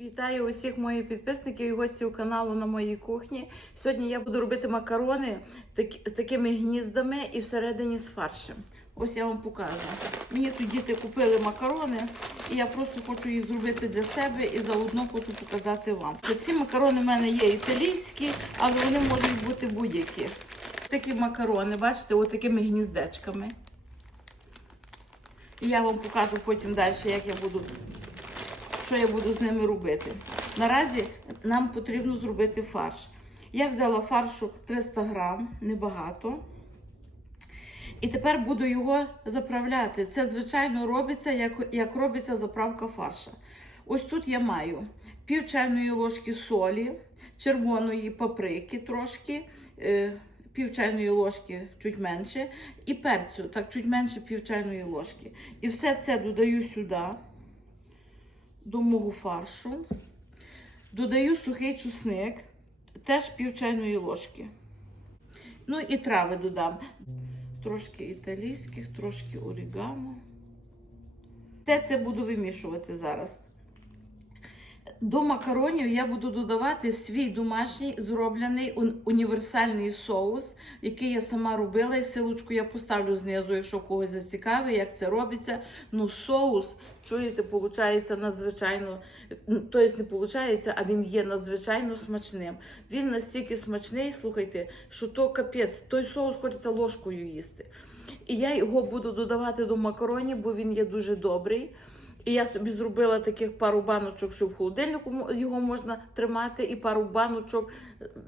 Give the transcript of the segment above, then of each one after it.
Вітаю усіх моїх підписників і гостів каналу на моїй кухні. Сьогодні я буду робити макарони з такими гніздами і всередині з фаршем. Ось я вам покажу. Мені тут діти купили макарони, і я просто хочу їх зробити для себе і заодно хочу показати вам. Ці макарони в мене є італійські, але вони можуть бути будь-які. Такі макарони, бачите, от такими гніздечками. І я вам покажу потім далі, як я буду що я буду з ними робити. Наразі нам потрібно зробити фарш. Я взяла фаршу 300 грам, небагато. І тепер буду його заправляти. Це, звичайно, робиться, як, як робиться заправка фарша. Ось тут я маю пів чайної ложки солі, червоної паприки трошки, е, пів чайної ложки, чуть менше, і перцю, так, чуть менше пів чайної ложки. І все це додаю сюди до мого фаршу. Додаю сухий чесник, теж пів чайної ложки. Ну і трави додам. Трошки італійських, трошки орігамо. Все це буду вимішувати зараз. До макаронів я буду додавати свій домашній зроблений універсальний соус, який я сама робила. І силочку я поставлю знизу, якщо когось зацікавить, як це робиться. Ну, соус, чуєте, виходить надзвичайно, ну, тобто не виходить, а він є надзвичайно смачним. Він настільки смачний, слухайте, що то капець, той соус хочеться ложкою їсти. І я його буду додавати до макаронів, бо він є дуже добрий. І я собі зробила таких пару баночок, що в холодильнику його можна тримати, і пару баночок,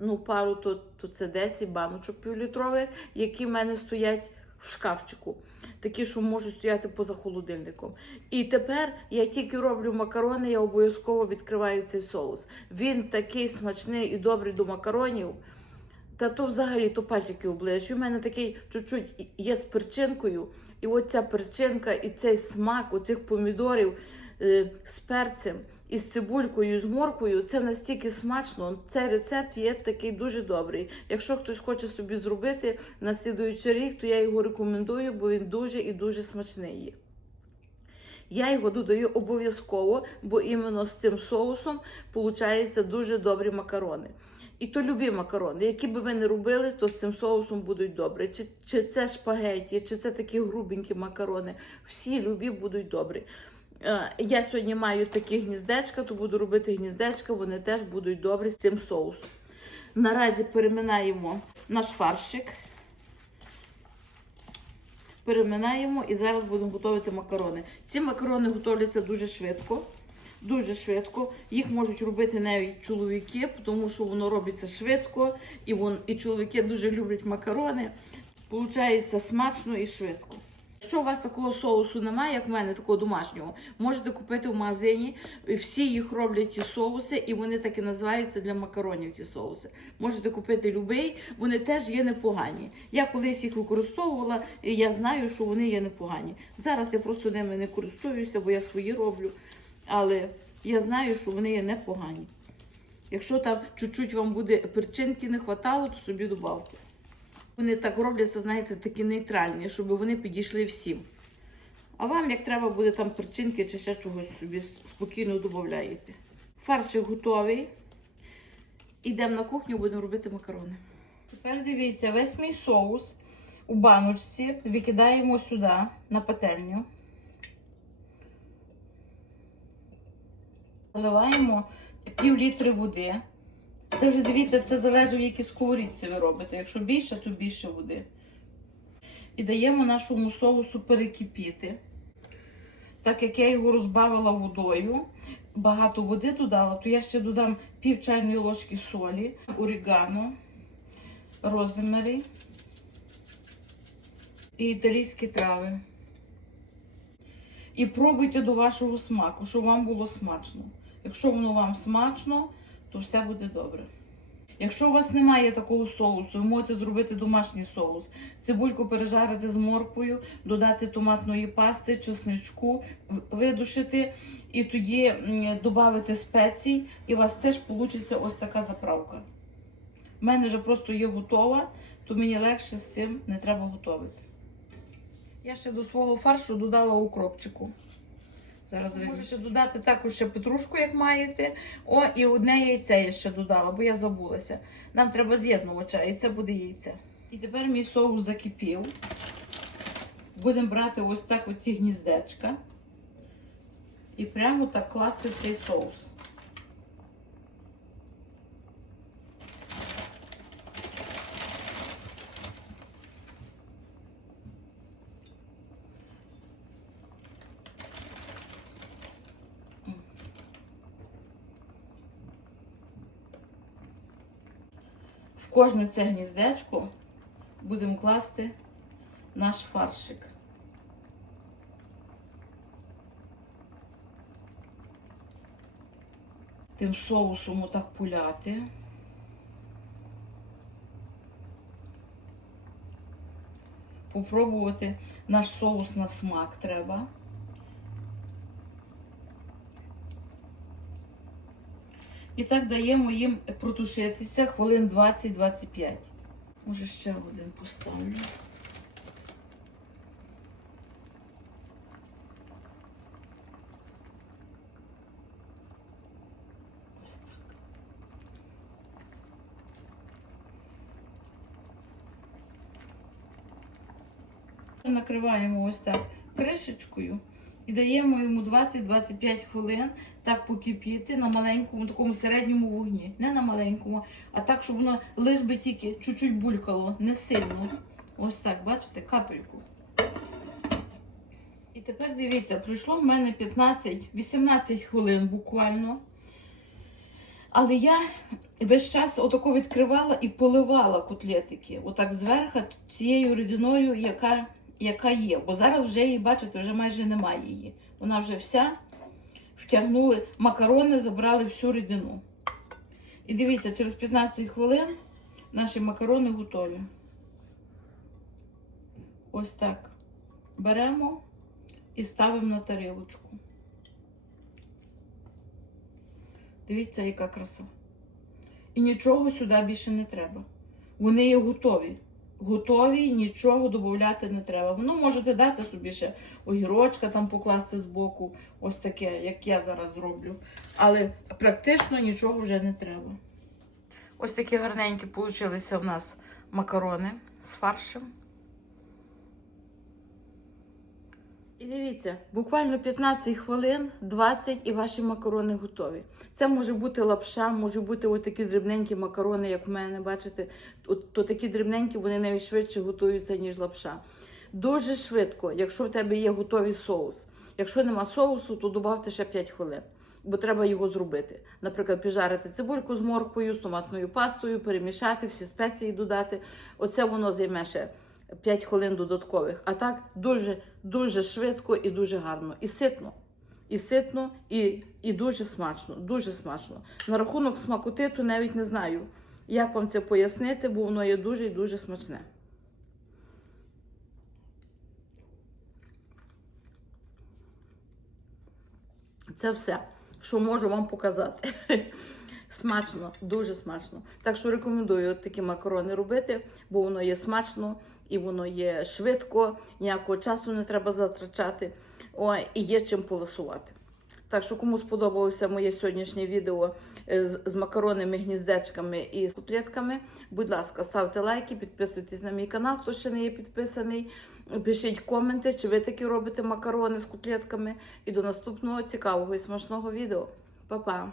ну пару то, то це 10 баночок півлітрових, які в мене стоять в шкафчику. Такі, що можуть стояти поза холодильником. І тепер я тільки роблю макарони, я обов'язково відкриваю цей соус. Він такий смачний і добрий до макаронів. Та то взагалі то пальчики оближеш. У мене такий чуть-чуть є з перчинкою, і от ця перчинка, і цей смак оцих помідорів е, з перцем, і з цибулькою, і з моркою, це настільки смачно. Цей рецепт є такий дуже добрий. Якщо хтось хоче собі зробити на слідуючий рік, то я його рекомендую, бо він дуже і дуже смачний є. Я його додаю обов'язково, бо іменно з цим соусом получаються дуже добрі макарони. І то любі макарони, які би ви не робили, то з цим соусом будуть добрі. Чи, чи це шпагеті, чи це такі грубенькі макарони. Всі любі будуть добрі. Е, Я сьогодні маю такі гніздечка, то буду робити гніздечка, вони теж будуть добрі з цим соусом. Наразі переминаємо наш фаршик. Переминаємо і зараз будемо готувати макарони. Ці макарони готуються дуже швидко. Дуже швидко. Їх можуть робити навіть чоловіки, тому що воно робиться швидко, і, вон, і чоловіки дуже люблять макарони. Получається смачно і швидко. Якщо у вас такого соусу немає, як в мене, такого домашнього, можете купити в магазині. Всі їх роблять ті соуси, і вони так і називаються для макаронів. Ті соуси. Можете купити любий, вони теж є непогані. Я колись їх використовувала, і я знаю, що вони є непогані. Зараз я просто ними не користуюся, бо я свої роблю. Але я знаю, що вони є непогані. Якщо там чуть-чуть вам буде перчинки не хватало, то собі додавте. Вони так робляться, знаєте, такі нейтральні, щоб вони підійшли всім. А вам, як треба буде там перчинки чи ще чогось собі спокійно додаєте. Фаршик готовий. Ідемо на кухню, будемо робити макарони. Тепер дивіться, весь мій соус у баночці викидаємо сюди на пательню. Заливаємо пів літри води. Це вже дивіться, це залежить, в якій сковорідці ви робите. Якщо більше, то більше води. І даємо нашому соусу перекипіти. Так як я його розбавила водою, багато води додала, то я ще додам пів чайної ложки солі, орігано, розмари і італійські трави. І пробуйте до вашого смаку, щоб вам було смачно. Якщо воно вам смачно, то все буде добре. Якщо у вас немає такого соусу, ви можете зробити домашній соус. Цибульку пережарити з морквою, додати томатної пасти, чесничку, видушити і тоді додати спецій, і у вас теж вийде ось така заправка. У мене вже просто є готова, то мені легше з цим не треба готувати. Я ще до свого фаршу додала укропчику. Зараз ви можете додати також ще петрушку, як маєте. О, і одне яйце я ще додала, бо я забулася. Нам треба з'єднувача, і це буде яйце. І тепер мій соус закипів. Будемо брати ось так оці гніздечка. І прямо так класти в цей соус. В кожне це гніздечко будемо класти наш фаршик. Тим соусом отак пуляти. Попробувати наш соус на смак треба. І так даємо їм протушитися хвилин 20-25. Може ще один поставлю. Накриваємо ось так кришечкою і даємо йому 20-25 хвилин так покипіти на маленькому, такому середньому вогні. Не на маленькому, а так, щоб воно лиш би тільки чуть-чуть булькало, не сильно. Ось так, бачите, капельку. І тепер дивіться, пройшло в мене 15-18 хвилин буквально. Але я весь час отако відкривала і поливала котлетики. Отак зверху цією рідиною, яка, яка є. Бо зараз вже її, бачите, вже майже немає її. Вона вже вся втягнули макарони, забрали всю рідину. І дивіться, через 15 хвилин наші макарони готові. Ось так. Беремо і ставимо на тарілочку. Дивіться, яка краса. І нічого сюди більше не треба. Вони є готові. Готові, нічого додати не треба. Ну, можете дати собі ще огірочка там покласти з боку, ось таке, як я зараз зроблю. Але практично нічого вже не треба. Ось такі гарненькі получилися в нас макарони з фаршем. І дивіться, буквально 15 хвилин, 20 і ваші макарони готові. Це може бути лапша, може бути ось такі дрібненькі макарони, як в мене, бачите, то такі дрібненькі, вони навіть швидше готуються, ніж лапша. Дуже швидко, якщо в тебе є готовий соус. Якщо нема соусу, то додавте ще 5 хвилин, бо треба його зробити. Наприклад, піджарити цибульку з морквою, з томатною пастою, перемішати, всі спеції додати. Оце воно займе ще 5 хвилин додаткових. А так дуже дуже швидко і дуже гарно. І ситно. І ситно, і, і дуже смачно. Дуже смачно. На рахунок смакоти, навіть не знаю, як вам це пояснити, бо воно є дуже і дуже смачне. Це все, що можу вам показати. Смачно, дуже смачно. Так що рекомендую такі макарони робити, бо воно є смачно і воно є швидко, ніякого часу не треба затрачати. Ой, і є чим поласувати. Так що, кому сподобалося моє сьогоднішнє відео е, з, з макаронними гніздечками і з котлетками, будь ласка, ставте лайки, підписуйтесь на мій канал, хто ще не є підписаний. Пишіть коменти, чи ви такі робите макарони з котлетками. І до наступного цікавого і смачного відео. Па-па!